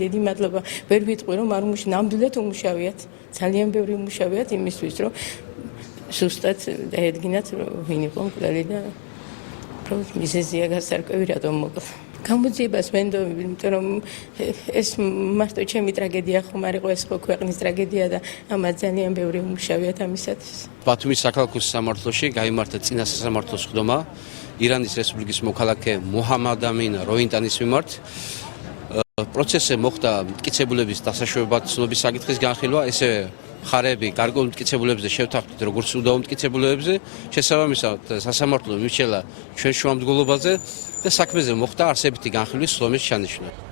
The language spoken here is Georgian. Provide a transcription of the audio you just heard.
დიდი მადლობა. ვერ ვიტყვი რომ არ ნამდვილად უმუშავიათ. ძალიან ბევრი უმუშავიათ იმისთვის რომ ზუსტად დაედგინათ ვინ იყო მკვლელი და მიზეზია გასარკვევი რატომ მოკლა. გამოძიებას ვენდობები, იმიტომ რომ ეს მარტო ჩემი ტრაგედია ხომ არ იყო, ეს ხო ქვეყნის ტრაგედია და ამას ძალიან ბევრი უმუშავიათ ამისათვის. ბათუმის საქალაქო სამართლოში გაიმართა წინა სასამართლოს სხდომა ირანის რესპუბლიკის მოქალაქე მოჰამად ამინ როინტანის მიმართ. პროცესზე მოხდა მტკიცებულების დასაშვებად ცნობის საკითხის განხილვა, ესე მხარეები გარკვეულ მტკიცებულებზე შევთანხმდით როგორც უდავო მტკიცებულებებზე, შესაბამისად სასამართლო მიიჩნევა ჩვენ შუამდგომლობაზე და საქმეზე მოხდა არსებითი განხილვის სხდომის ჩანიშვნა.